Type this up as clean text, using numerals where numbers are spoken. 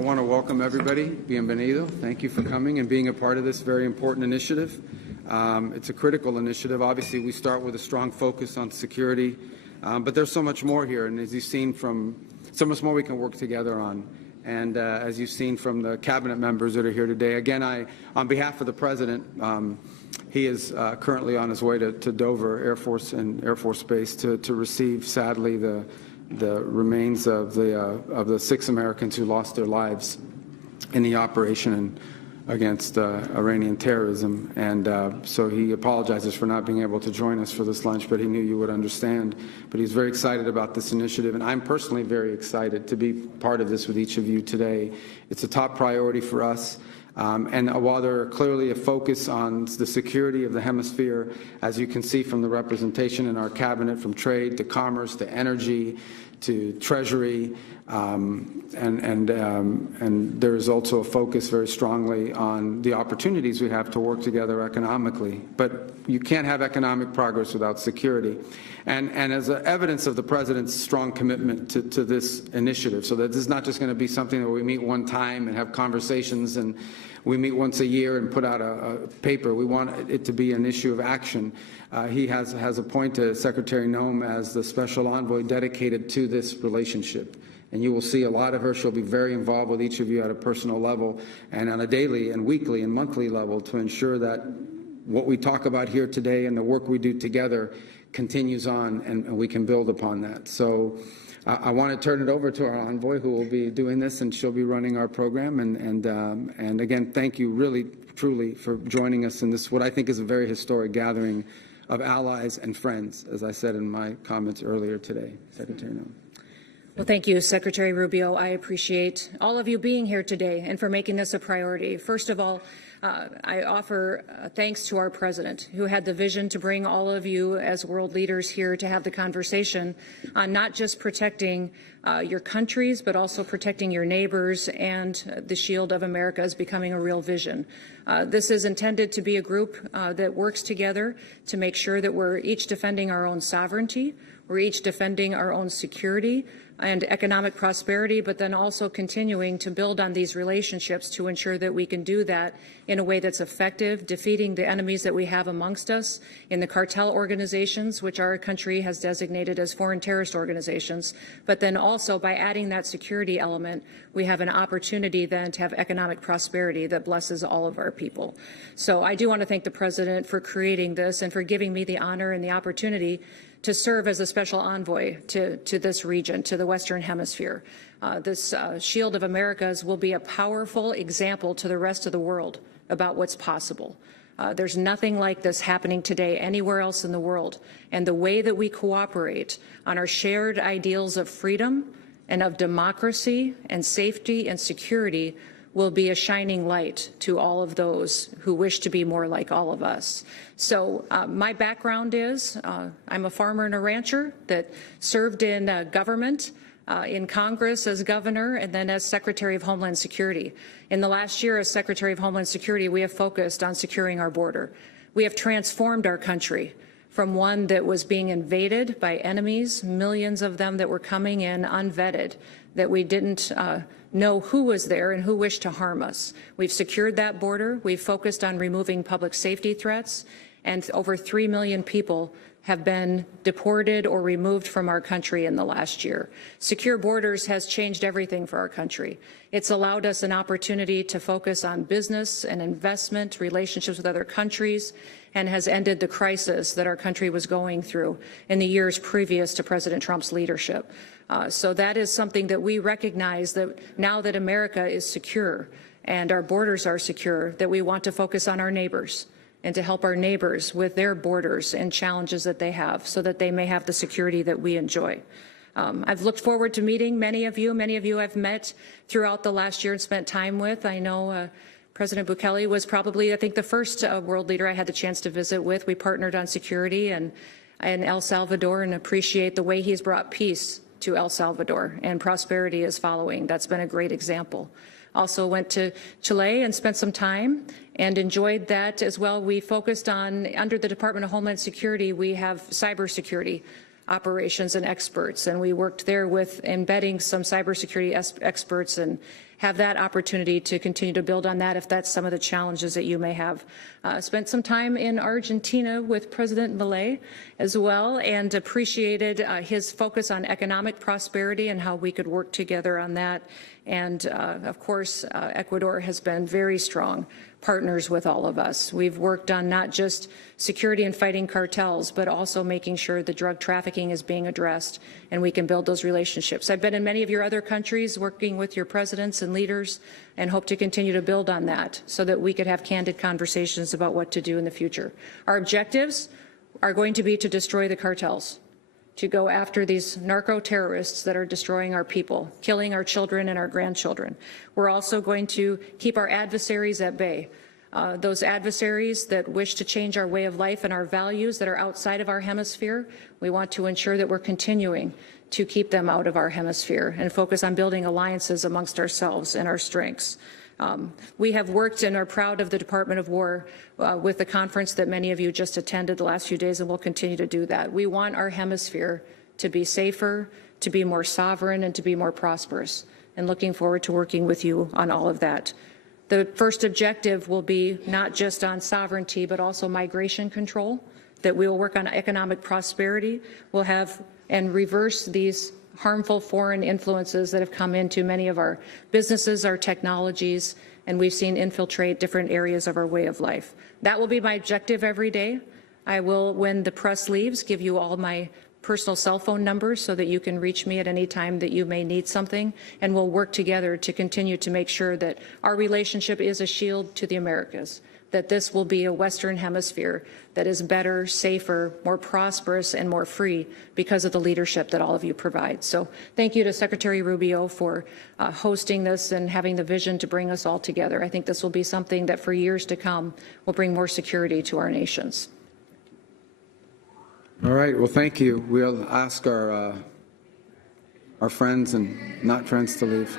I want to welcome everybody. Bienvenido. Thank you for coming and being a part of this very important initiative. It's a critical initiative. Obviously, we start with a strong focus on security, but there's so much more here. And as you've seen so much more we can work together on. And as you've seen from the cabinet members that are here today, again, on behalf of the President, he is currently on his way to Dover Air Force Base to receive, sadly, the remains of the 6 Americans who lost their lives in the operation against Iranian terrorism. And so he apologizes for not being able to join us for this lunch, but he knew you would understand. But he's very excited about this initiative, and I'm personally very excited to be part of this with each of you today. It's a top priority for us. And while there are clearly a focus on the security of the hemisphere, as you can see from the representation in our cabinet, from trade to commerce to energy to treasury, and there is also a focus very strongly on the opportunities we have to work together economically. But you can't have economic progress without security. And as evidence of the President's strong commitment to this initiative, so that this is not just going to be something that we meet one time and have conversations and we meet once a year and put out a paper. We want it to be an issue of action. He has appointed Secretary Noem as the special envoy dedicated to this relationship. And you will see a lot of her. She'll be very involved with each of you at a personal level and on a daily and weekly and monthly level to ensure that what we talk about here today and the work we do together continues on, and we can build upon that. So I want to turn it over to our envoy, who will be doing this, and she'll be running our program. And again, thank you really, truly, for joining us in this, what I think is a very historic gathering of allies and friends, as I said in my comments earlier today. Secretary Noem. Well, thank you, Secretary Rubio. I appreciate all of you being here today and for making this a priority. First of all, I offer thanks to our President, who had the vision to bring all of you as world leaders here to have the conversation on not just protecting your countries, but also protecting your neighbors, and the Shield of America is becoming a real vision. This is intended to be a group that works together to make sure that we're each defending our own sovereignty, we're each defending our own security and economic prosperity, but then also continuing to build on these relationships to ensure that we can do that in a way that's effective, defeating the enemies that we have amongst us in the cartel organizations, which our country has designated as foreign terrorist organizations. But then also by adding that security element, we have an opportunity then to have economic prosperity that blesses all of our people. So I do want to thank the President for creating this and for giving me the honor and the opportunity to serve as a special envoy to this region, to the Western Hemisphere. This Shield of Americas will be a powerful example to the rest of the world about what's possible. There's nothing like this happening today anywhere else in the world. And the way that we cooperate on our shared ideals of freedom and of democracy and safety and security will be a shining light to all of those who wish to be more like all of us. So my background is I'm a farmer and a rancher that served in government, in Congress as governor, and then as Secretary of Homeland Security. In the last year as Secretary of Homeland Security, we have focused on securing our border. We have transformed our country from one that was being invaded by enemies, millions of them that were coming in unvetted, that we didn't know who was there and who wished to harm us. We've secured that border. We've focused on removing public safety threats, and over 3 million people have been deported or removed from our country in the last year. Secure borders has changed everything for our country. It's allowed us an opportunity to focus on business and investment, relationships with other countries, and has ended the crisis that our country was going through in the years previous to President Trump's leadership. So that is something that we recognize, that now that America is secure and our borders are secure, that we want to focus on our neighbors and to help our neighbors with their borders and challenges that they have so that they may have the security that we enjoy. I've looked forward to meeting many of you. Many of you I've met throughout the last year and spent time with. I know President Bukele was probably, I think, the first world leader I had the chance to visit with. We partnered on security and in El Salvador, and appreciate the way he's brought peace to El Salvador, and prosperity is following. That's been a great example. Also went to Chile and spent some time and enjoyed that as well. We focused on, under the Department of Homeland Security, we have cybersecurity operations and experts, and we worked there with embedding some cybersecurity experts and have that opportunity to continue to build on that if that's some of the challenges that you may have. Spent some time in Argentina with President Milei as well, and appreciated his focus on economic prosperity and how we could work together on that. And of course, Ecuador has been very strong partners with all of us. We've worked on not just security and fighting cartels, but also making sure the drug trafficking is being addressed and we can build those relationships. I've been in many of your other countries working with your presidents and leaders and hope to continue to build on that so that we could have candid conversations about what to do in the future. Our objectives are going to be to destroy the cartels, to go after these narco-terrorists that are destroying our people, killing our children and our grandchildren. We're also going to keep our adversaries at bay, those adversaries that wish to change our way of life and our values that are outside of our hemisphere. We want to ensure that we're continuing to keep them out of our hemisphere and focus on building alliances amongst ourselves and our strengths. We have worked and are proud of the Department of War with the conference that many of you just attended the last few days, and we'll continue to do that. We want our hemisphere to be safer, to be more sovereign, and to be more prosperous, and looking forward to working with you on all of that. The first objective will be not just on sovereignty, but also migration control, that we will work on economic prosperity. We'll have and reverse these harmful foreign influences that have come into many of our businesses, our technologies, and we've seen infiltrate different areas of our way of life. That will be my objective every day. I will, when the press leaves, give you all my personal cell phone numbers so that you can reach me at any time that you may need something, and we'll work together to continue to make sure that our relationship is a shield to the Americas, that this will be a Western Hemisphere that is better, safer, more prosperous, and more free because of the leadership that all of you provide. So thank you to Secretary Rubio for hosting this and having the vision to bring us all together. I think this will be something that for years to come will bring more security to our nations. All right. Well, thank you. We'll ask our friends and not friends to leave.